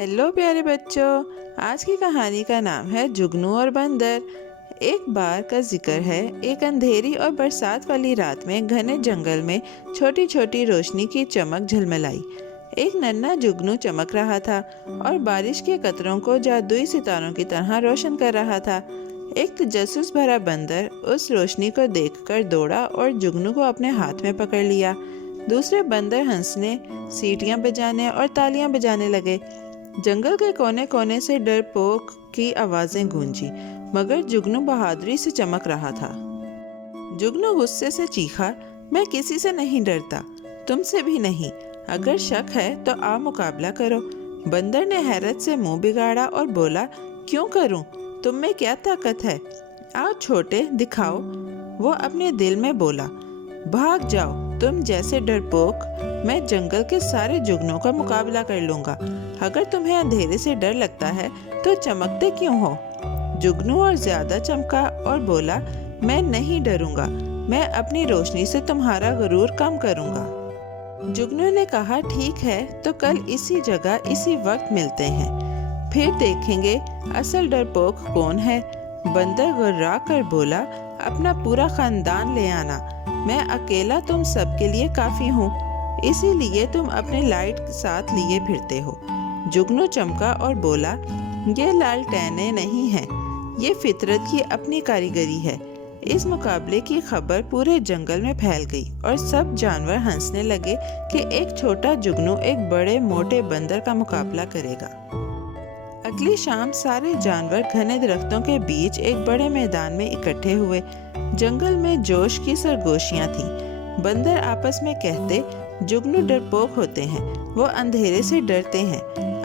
Hello प्यारे बच्चों, आज की कहानी का नाम है जुगनू और बंदर। एक बार का जिक्र है, एक अंधेरी और बरसात वाली रात में घने जंगल में छोटी छोटी रोशनी की चमक झलमलाई। एक नन्हा जुगनू चमक रहा था और बारिश के कतरों को जादुई सितारों की तरह रोशन कर रहा था। एक तजस्सुस भरा बंदर उस रोशनी को देखकर दौड़ा और जुगनू को अपने हाथ में पकड़ लिया। दूसरे बंदर हंसने, सीटियां बजाने और तालियां बजाने लगे। जंगल के कोने कोने से डरपोक की आवाजें गूंजी, मगर जुगनू बहादुरी से चमक रहा था। जुगनू गुस्से से चीखा, मैं किसी से नहीं डरता, तुमसे भी नहीं। अगर शक है तो आ मुकाबला करो। बंदर ने हैरत से मुंह बिगाड़ा और बोला, क्यों करूं? तुम में क्या ताकत है? आओ छोटे, दिखाओ। वो अपने दिल में बोला, भाग जाओ, तुम जैसे डरपोक। मैं जंगल के सारे जुगनों का मुकाबला कर लूंगा। अगर तुम्हें अंधेरे से डर लगता है तो चमकते क्यों हो? जुगनू और ज्यादा चमका और बोला, मैं नहीं डरूंगा, मैं अपनी रोशनी से तुम्हारा गुरूर कम करूंगा। जुगनू ने कहा, ठीक है, तो कल इसी जगह इसी वक्त मिलते हैं, फिर देखेंगे असल डरपोक कौन है। बंदर गुर्रा कर बोला, अपना पूरा खानदान ले आना, मैं अकेला तुम सबके लिए काफी हूँ, इसीलिए तुम अपने लाइट साथ लिए फिरते हो। जुगनू चमका और बोला, ये लालटेनें नहीं हैं, ये फितरत की अपनी कारीगरी है। इस मुकाबले की खबर पूरे जंगल में फैल गई और सब जानवर हंसने लगे कि एक छोटा जुगनू एक बड़े मोटे बंदर का मुकाबला करेगा। अगली शाम सारे जानवर घने दरख्तों के बीच एक बड़े मैदान में इकट्ठे हुए। जंगल में जोश की सरगोशियां थीं। बंदर आपस में कहते, जुगनू डरपोक होते हैं, वो अंधेरे से डरते हैं।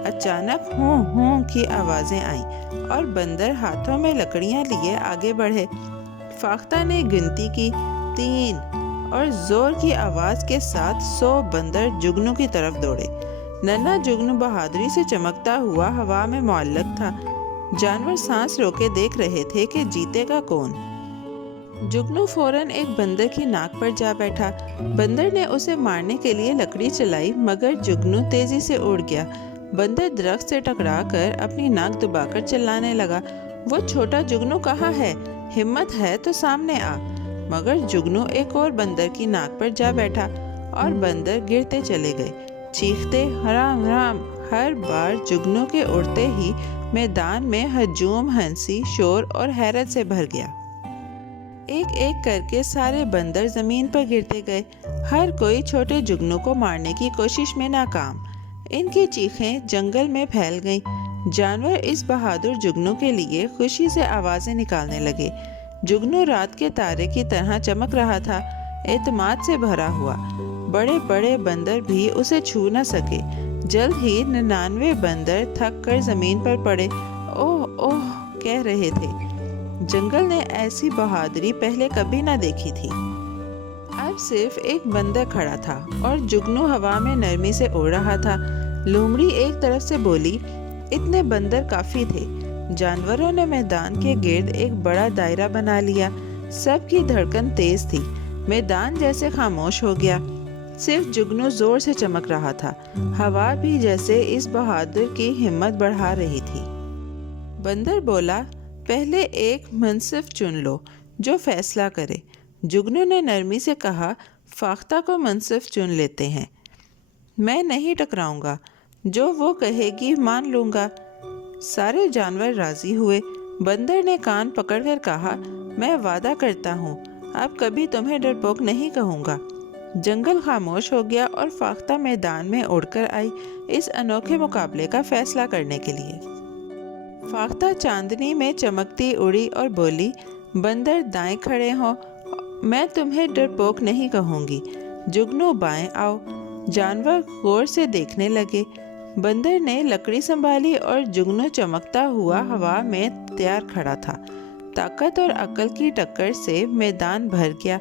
अचानक हूं हूं की आवाजें आईं और बंदर हाथों में लकड़ियां लिए आगे बढ़े। फाख्ता ने गिनती की 3 और जोर की आवाज के साथ 100 बंदर जुगनू की तरफ दौड़े। नन्हा जुगनू बहादुरी से चमकता हुआ हवा में मुअल्लक था। जानवर सांस रोके देख रहे थे कि जीतेगा कौन। जुगनू फौरन एक बंदर की नाक पर जा बैठा। बंदर ने उसे मारने के लिए लकड़ी चलाई, मगर जुगनू तेजी से उड़ गया। बंदर दरख्त से टकरा कर अपनी नाक दबाकर चिल्लाने लगा, वो छोटा जुगनू कहाँ है? हिम्मत है तो सामने आ। मगर जुगनू एक और बंदर की नाक पर जा बैठा और बंदर गिरते चले गए, चीखते हराम हराम। हर बार जुगनू के उड़ते ही मैदान में हजूम, हंसी, शोर और हैरत से भर गया। एक एक करके सारे बंदर जमीन पर गिरते गए। हर कोई छोटे जुगनू को मारने की कोशिश में नाकाम। इनकी चीखें जंगल में फैल गईं। जानवर इस बहादुर जुगनू के लिए खुशी से आवाजें निकालने लगे। जुगनू रात के तारे की तरह चमक रहा था, एतमाद से भरा हुआ। बड़े बड़े बंदर भी उसे छू न सके। जल्द ही 99 बंदर थक कर जमीन पर पड़े, ओह ओह कह रहे थे। जंगल ने ऐसी बहादुरी पहले कभी न देखी थी। अब सिर्फ एक बंदर खड़ा था और जुगनू हवा में नरमी से उड़ रहा था। लोमड़ी एक तरफ से बोली, इतने बंदर काफी थे। जानवरों ने मैदान के गिर्द एक बड़ा दायरा बना लिया। सबकी धड़कन तेज थी। मैदान जैसे खामोश हो गया। सिर्फ जुगनू जोर से चमक रहा था। हवा भी जैसे इस बहादुर की हिम्मत बढ़ा रही थी। बंदर बोला, पहले एक मुंसिफ चुन लो जो फैसला करे। जुगनू ने नरमी से कहा, फाख्ता को मुंसिफ चुन लेते हैं। मैं नहीं टकराऊंगा, जो वो कहेगी मान लूंगा। सारे जानवर राजी हुए। बंदर ने कान पकड़कर कहा, मैं वादा करता हूँ, अब कभी तुम्हें डरपोक नहीं कहूँगा। जंगल खामोश हो गया और फाख्ता मैदान में उड़कर आई इस अनोखे मुकाबले का फैसला करने के लिए। फाख्ता चांदनी में चमकती उड़ी और बोली, बंदर दाएं खड़े हो, मैं तुम्हें डरपोक नहीं कहूँगी। जुगनू बाएं आओ। जानवर गौर से देखने लगे। बंदर ने लकड़ी संभाली और जुगनू चमकता हुआ हवा में तैयार खड़ा था। ताकत और अक्ल की टक्कर से मैदान भर गया।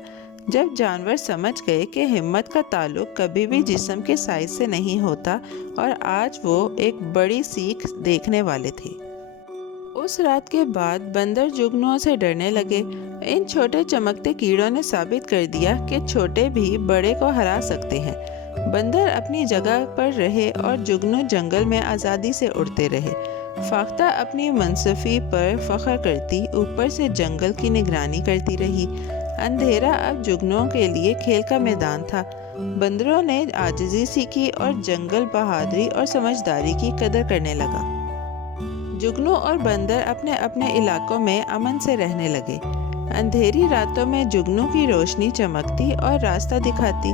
जब जानवर समझ गए कि हिम्मत का ताल्लुक कभी भी जिस्म के साइज से नहीं होता और आज वो एक बड़ी सीख देखने वाले थे। उस रात के बाद बंदर जुगनुओं से डरने लगे। इन छोटे चमकते कीड़ों ने साबित कर दिया कि छोटे भी बड़े को हरा सकते हैं। بندر اپنی جگہ پر رہے اور جگنو جنگل میں آزادی سے اڑتے رہے۔ فاختہ اپنی منصفی پر فخر کرتی اوپر سے جنگل کی نگرانی کرتی رہی۔ اندھیرا اب جگنوں کے لیے کھیل کا میدان تھا۔ بندروں نے عاجزی سیکھی اور جنگل بہادری اور سمجھداری کی قدر کرنے لگا۔ جگنو اور بندر اپنے اپنے علاقوں میں امن سے رہنے لگے۔ اندھیری راتوں میں جگنو کی روشنی چمکتی اور راستہ دکھاتی۔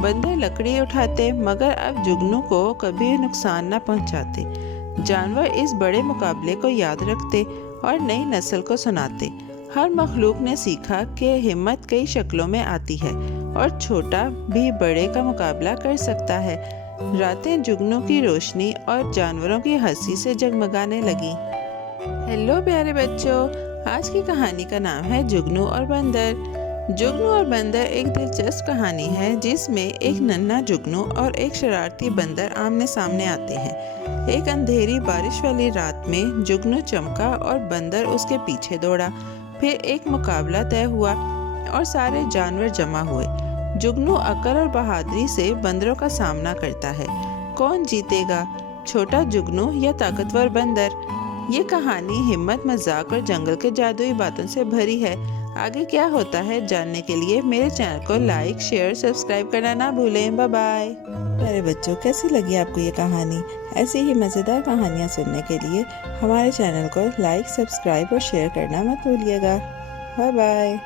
بندر لکڑی اٹھاتے مگر اب جگنو کو کبھی نقصان نہ پہنچاتے۔ جانور اس بڑے مقابلے کو یاد رکھتے اور نئی نسل کو سناتے۔ ہر مخلوق نے سیکھا کہ ہمت کئی شکلوں میں آتی ہے اور چھوٹا بھی بڑے کا مقابلہ کر سکتا ہے۔ راتیں جگنو کی روشنی اور جانوروں کی ہنسی سے جگمگانے لگیں۔ ہیلو پیارے بچوں، آج کی کہانی کا نام ہے جگنو اور بندر۔ جگنو اور بندر ایک دلچسپ کہانی ہے جس میں ایک ننھا جگنو اور ایک شرارتی بندر آمنے سامنے آتے ہیں۔ ایک اندھیری بارش والی رات میں جگنو چمکا اور بندر اس کے پیچھے دوڑا۔ پھر ایک مقابلہ طے ہوا اور سارے جانور جمع ہوئے۔ جگنو عقل اور بہادری سے بندروں کا سامنا کرتا ہے۔ کون جیتے گا، چھوٹا جگنو یا طاقتور بندر؟ یہ کہانی ہمت، مذاق اور جنگل کے جادوئی باتوں سے بھری ہے۔ آگے کیا ہوتا ہے جاننے کے لیے میرے چینل کو لائک، شیئر، سبسکرائب کرنا نہ بھولیں۔ Bye bye. میرے بچوں، کیسی لگی آپ کو یہ کہانی؟ ایسی ہی مزیدار کہانیاں سننے کے لیے ہمارے چینل کو لائک، سبسکرائب اور شیئر کرنا مت بھولیے گا۔ Bye bye.